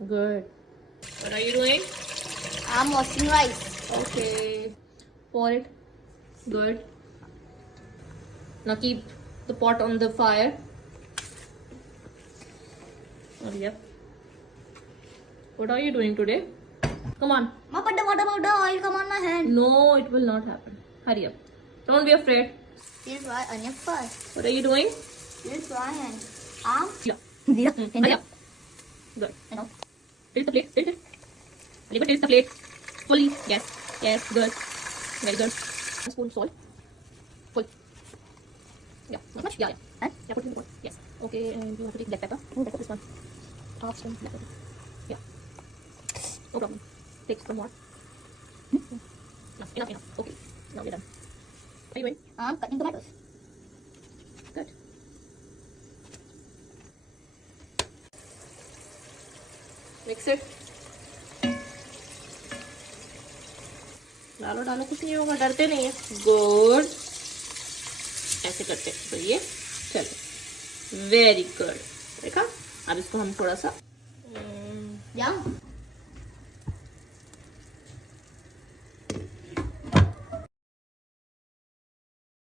Good. What are you doing? I'm washing rice. Okay. Pour it. Good. Now keep the pot on the fire. Hurry up. What are you doing today? Come on. But what about the oil come on my hand? No, it will not happen. Hurry up. Don't be afraid. We'll fry onion first. What are you doing? We'll fry onion. Yeah. Yeah. Hurry up. Good. Tilt the plate. Tilt it. Tilt the plate. Fully. Yes. Yes. Good. Very good. 1 spoon salt. Full. Yeah. Not much. Yeah. Huh? Yeah. Put it in the pot. Yes. Okay. And you want to take black pepper? Oh, this one. Half spoon black pepper. Yeah. No problem. Take some more. Enough. Okay. Now we're done. What are you doing? I'm cutting tomatoes. Good. Mix it. डालो डालो, कुछ नहीं होगा, डरते नहीं है. Good. ऐसे करते तो ये चलो. Very good. देखा. अब इसको हम थोड़ा सा Yeah.